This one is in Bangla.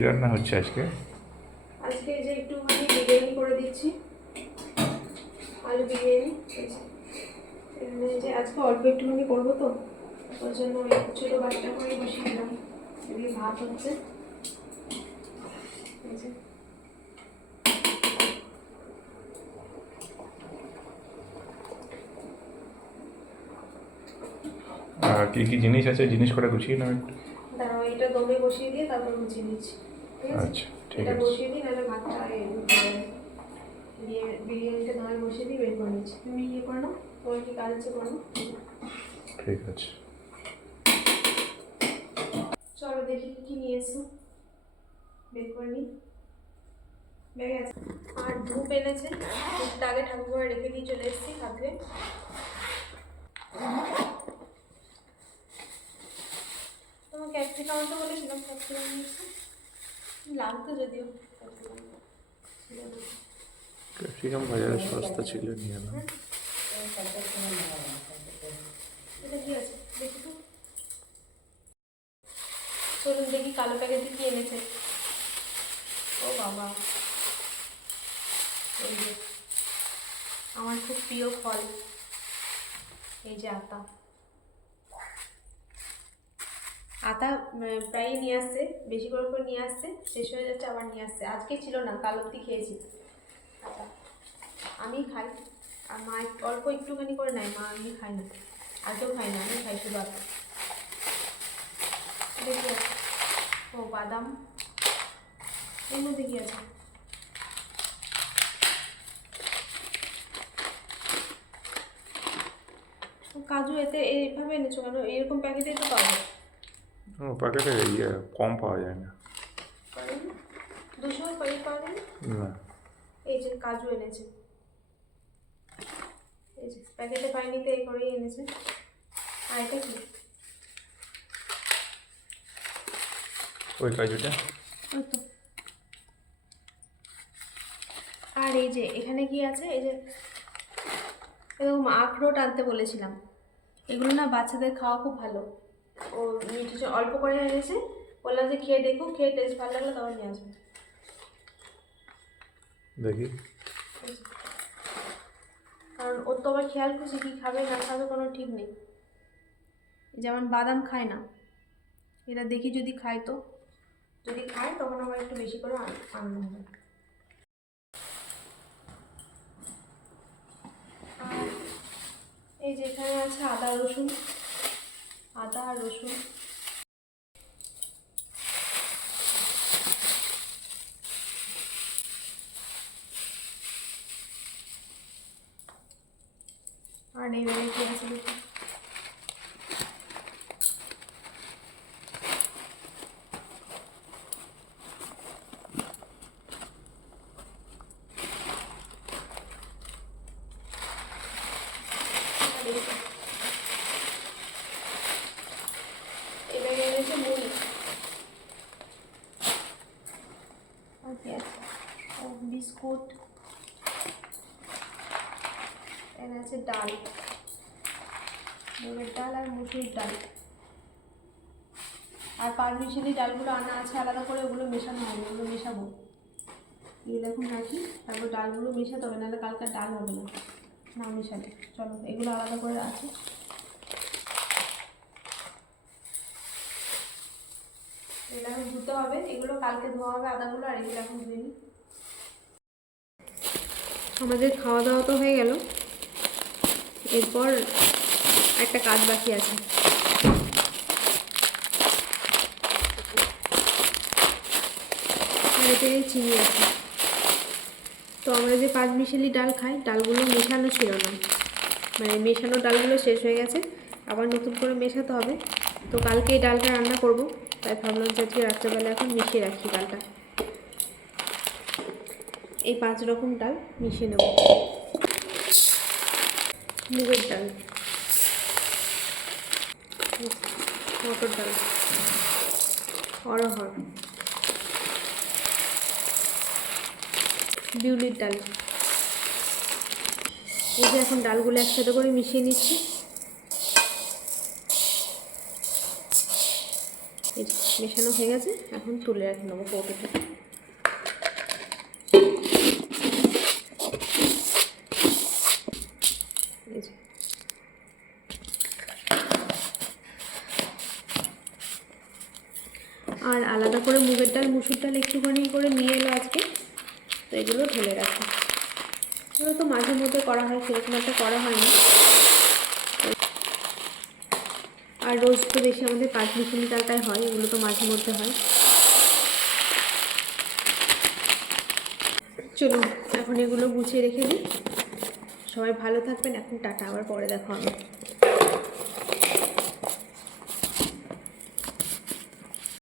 কি রান্না হচ্ছে আজকে? আজকে যে একটু একটুখানি বিরিয়ানি করে দিচ্ছি। আলু বিরিয়ানি এখানে যে আজকে অল্প একটুখানি করব তো ওই জন্য ওই ছোটো বাচ্চা করে বসিয়ে দিলাম। এদিকে ভাত হচ্ছে। আর কি কি জিনিস আছে? জিনিস করে গুছিয়ে নাও একটু। দাঁড়াও এটা দমে বসিয়ে দিয়ে তারপর গুছিয়ে দিচ্ছি আছে আচ্ছা ঠিক আছে। বসিয়ে দিই ভাতটা বিরিয়ানিটা বসিয়ে দিয়ে বের করে নিচ্ছি। তুমি ইয়ে করে তোমার কি কাজ আছে করো ঠিক আছে। চলো দেখি কি নিয়ে এসো। বের করে নিই। ব্যাগে আছে। আর ধূপ এনেছে ধূপটা আগে ঠাকুর রেখে দিয়ে চলে এসেছি হাতে তোমার ক্যাপসিকাম তো বলেছিলাম ক্যাপসিকাম নিয়ে এসো লাগতো যদিও। ক্যাপসিকাম বাজারে সস্তা ছিল নিয়ে না চলুন দেখি কালো প্যাকেটে কি এনেছে। ও বাবা। এই যে আমার খুব প্রিয় ফল। এই যে আতা। আতা প্রায়ই নিয়ে আসছে, বেশি করে করে নিয়ে আসছে, শেষ হয়ে যাচ্ছে, আবার নিয়ে আসছে। আজকে ছিল না, কাল অব্দি খেয়েছি। আতা আমি খাই। আর মা অল্প একটুখানি করে নেয়, মা আমি খাই না। আজও খাই না, আমি খাই শুধু আতা। আছে? ও, বাদাম। এর মধ্যে কি আছে? কাজু এতে এইভাবে এনেছো কেন? এরকম প্যাকেটেই তো পাবো ও প্যাকেটে ইয়ে কম পাওয়া যায় না দুশো প্যাকেট পাওয়া যায়? না এই যে কাজু এনেছে এই যে প্যাকেটে পাইনি তো এই করেই এনেছে আর এটা কি ওই কাজুটা ওই তো। আর এই যে এখানে কি আছে এই যে এরকম আখরোট আনতে বলেছিলাম এগুলো না বাচ্চাদের খাওয়া খুব ভালো ও মিঠি অল্প করে এনেছে বললাম যে খেয়ে দেখো খেয়ে টেস্ট ভালো লাগল তখন নিয়ে আসবে। দেখি। কারণ ওর তো আবার খেয়াল খুশি কী খাবে না খাবে কোনো ঠিক নেই। যেমন বাদাম খায় না এরা দেখি যদি খায় তো। যদি খায় তখন আমার একটু বেশি করে আনন্দ হবে। এই যেখানে আছে আদা রসুন আদা আর রসুন আর এই বেলায় কি আছে দেখি এবারে এনেছে মুড়ি আর কি আছে ও বিস্কুট এখানে আছে ডাল। মুগের ডাল আর মুসুরির ডাল। আর পাঁচ মিশালি ডালগুলো আনা আছে, আলাদা করে ওগুলো মেশানো হবে, ওগুলো মেশাবো। এগুলো এখন রাখি, তারপর ডালগুলো মেশাতে হবে, নাহলে কালকে ডাল হবে না। না মেশালে। চলো, এগুলো আলাদা করে আছে এগুলো ধুতে হবে, এগুলো কালকে ধোয়া হবে আদাগুলো, আর এগুলো এখন ধুয়ে আমাদের খাওয়া দাওয়া তো হয়ে গেল। এরপর একটা কাজ বাকি আছে। চিনি আছে। তো আমরা যে পাঁচ মিশালি ডাল খাই, ডালগুলো মেশানো ছিল না। মানে মেশানো ডালগুলো শেষ হয়ে গেছে, আবার নতুন করে মেশাতে হবে। তো কালকে এই ডালটা রান্না করব, তাই ভাবলাম যে আজকে রাত্রেবেলা এখন মিশিয়ে রাখি ডালটা। এই পাঁচ রকম ডাল মিশিয়ে নেব। মুগের ডাল। মটর ডাল। অরহর বিউলির ডাল। এই যে এখন ডালগুলো একসাথে করে মিশিয়ে নিচ্ছি। মেশানো হয়ে গেছে, এখন তুলে রেখে নেব কৌটোটা এই যে। আর আলাদা করে মুগের ডাল, মুসুর ডাল একটুখানি করে নিয়ে এলো আজকে। তো এগুলো ঢেলে রাখি। এগুলো তো মাঝে মধ্যে করা হয়, সেরকম একটা করা হয় না। আর রোজ তো বেশি আমাদের পাঁচ মিশালি ডালটাই হয়, এগুলো তো মাঝে মধ্যে হয়। চলুন, এখন এগুলো গুছিয়ে রেখে দিই। সবাই ভালো থাকবেন, এখন টাটা, আবার পরে দেখা হবে।